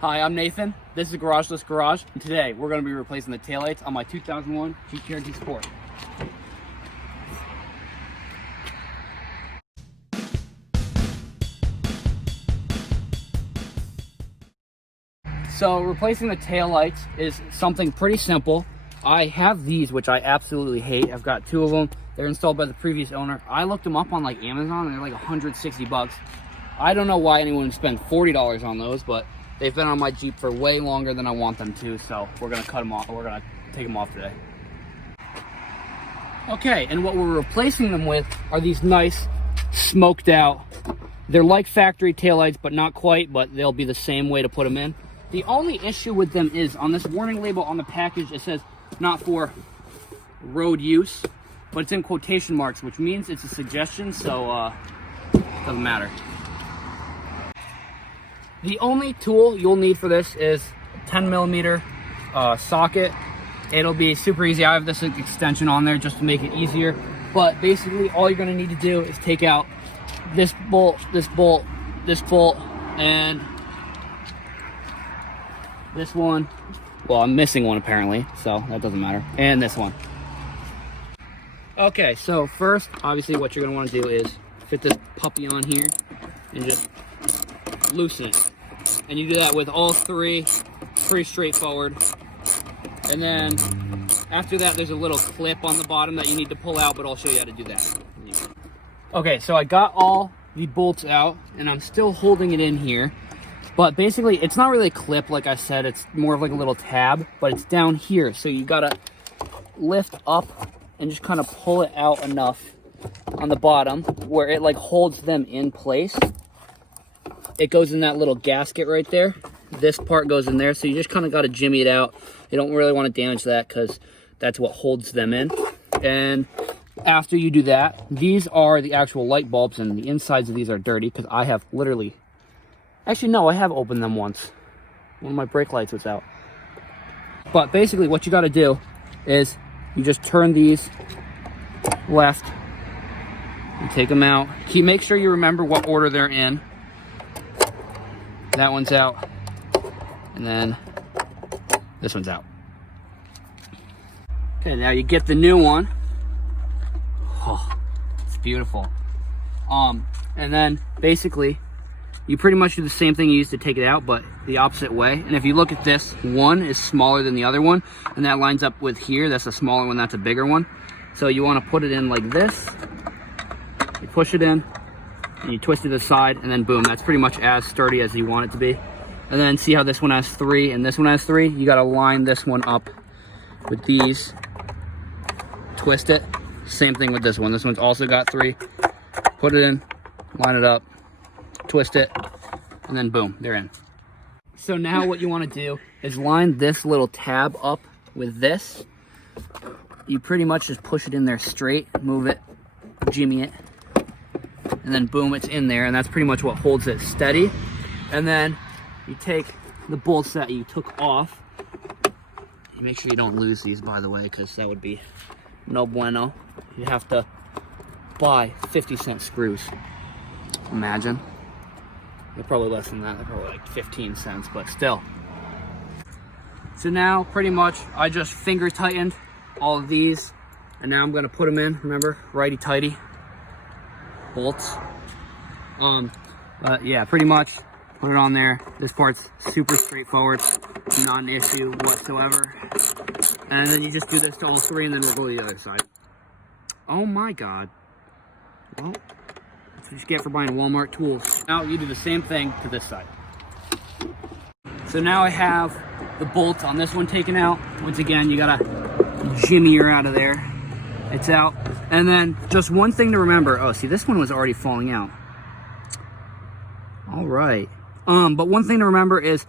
Hi, I'm Nathan. This is Garageless Garage, and today we're going to be replacing the taillights on my 2001 Jeep Cherokee Sport. So replacing the taillights is something pretty simple. I have these, which I absolutely hate. I've got two of them. They're installed by the previous owner. I looked them up on like Amazon, and they're like 160 bucks. I don't know why anyone would spend $40 on those, but they've been on my Jeep for way longer than I want them to, so we're gonna cut them off. We're gonna take them off today. Okay, and what we're replacing them with are these nice smoked out. They're like factory taillights, but not quite, but they'll be the same way to put them in. The only issue with them is on this warning label on the package, it says not for road use, but it's in quotation marks, which means it's a suggestion, so it doesn't matter. The only tool you'll need for this is a 10mm socket. It'll be super easy. I have this extension on there just to make it easier. But basically, all you're going to need to do is take out this bolt, this bolt, this bolt, and this one. Well, I'm missing one apparently, so that doesn't matter. And this one. Okay, so first, obviously, what you're going to want to do is fit this puppy on here and just loosen it. And you do that with all three. Pretty straightforward. And then after that, there's a little clip on the bottom that you need to pull out, but I'll show you how to do that. Okay, so I got all the bolts out and I'm still holding it in here. But basically, it's not really a clip, like I said, it's more of like a little tab, but it's down here. So you gotta lift up and just kind of pull it out enough on the bottom where it like holds them in place. It goes in that little gasket right there. This part goes in there, so you just kind of got to jimmy it out. You don't really want to damage that because that's what holds them in. And after you do that, these are the actual light bulbs, and the insides of these are dirty because I have literally... Actually, no, I have opened them once. One of my brake lights was out. But basically, what you got to do is you just turn these left. You take them out. Make sure you remember what order they're in. That one's out, and then this one's out. Okay, now you get the new one. Oh, it's beautiful. And then basically, you pretty much do the same thing you used to take it out, but the opposite way. And if you look at this, one is smaller than the other one, and that lines up with here. That's a smaller one, that's a bigger one. So you want to put it in like this. You push it in, and you twist it aside, and then boom, that's pretty much as sturdy as you want it to be. And then see how this one has 3 and this one has 3? You gotta line this one up with these, twist it. Same thing with this one. This one's also got 3. Put it in, line it up, twist it, and then boom, they're in. So now what you wanna do is line this little tab up with this. You pretty much just push it in there straight, move it, jimmy it, and then boom, it's in there, and that's pretty much what holds it steady. And then you take the bolts that you took off. You make sure you don't lose these, by the way, because that would be no bueno. You have to buy 50-cent screws. Imagine. They're probably less than that. They're probably like 15 cents, but still. So now, pretty much, I just finger tightened all of these, and now I'm gonna put them in. Remember, righty-tighty bolts. But yeah, pretty much put it on there. This part's super straightforward, not an issue whatsoever. And then you just do this to all 3, and then we'll go to the other side. Oh my god. Well, that's what you get for buying Walmart tools. Now you do the same thing to this side. So now I have the bolts on this one taken out. Once again, you gotta jimmy her out of there. It's out. And then just one thing to remember. Oh, see, this one was already falling out. All right. But one thing to remember is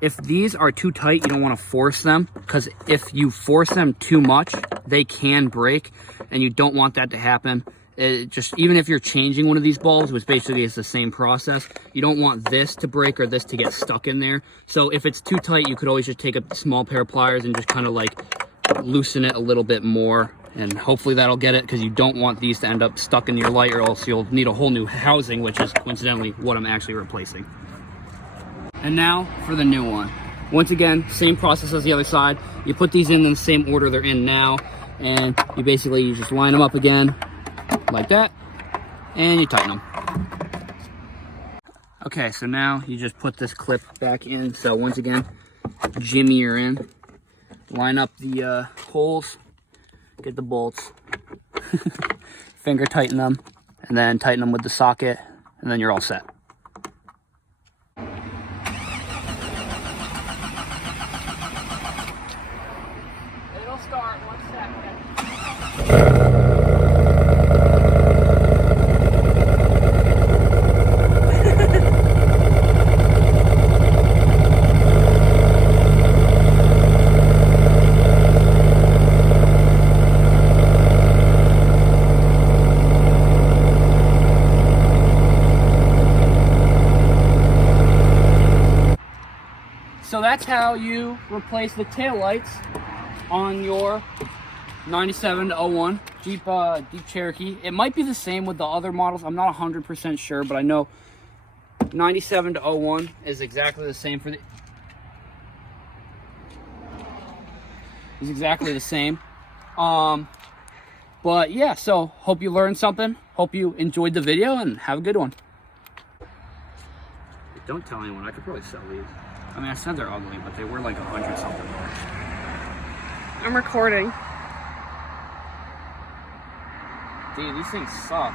if these are too tight, you don't want to force them, because if you force them too much, they can break, and you don't want that to happen. Even if you're changing one of these bulbs, which basically is the same process, you don't want this to break or this to get stuck in there. So if it's too tight, you could always just take a small pair of pliers and just kind of like loosen it a little bit more, and hopefully that'll get it, because you don't want these to end up stuck in your light, or else you'll need a whole new housing, which is coincidentally what I'm actually replacing. And now for the new one. Once again, same process as the other side. You put these in the same order they're in now, and you just line them up again like that, and you tighten them. Okay, so now you just put this clip back in. So once again, jimmy her in, line up the holes, get the bolts, finger tighten them, and then tighten them with the socket, and then you're all set. It'll start 1 second. So that's how you replace the taillights on your 97 to 01 Jeep Cherokee. It might be the same with the other models. I'm not 100% sure, but I know 97 to 01 is exactly the same for the... Is exactly the same. But yeah, so hope you learned something. Hope you enjoyed the video, and have a good one. Don't tell anyone. I could probably sell these. I mean, I said they're ugly, but they were like 100 something. I'm recording. Dude, these things suck.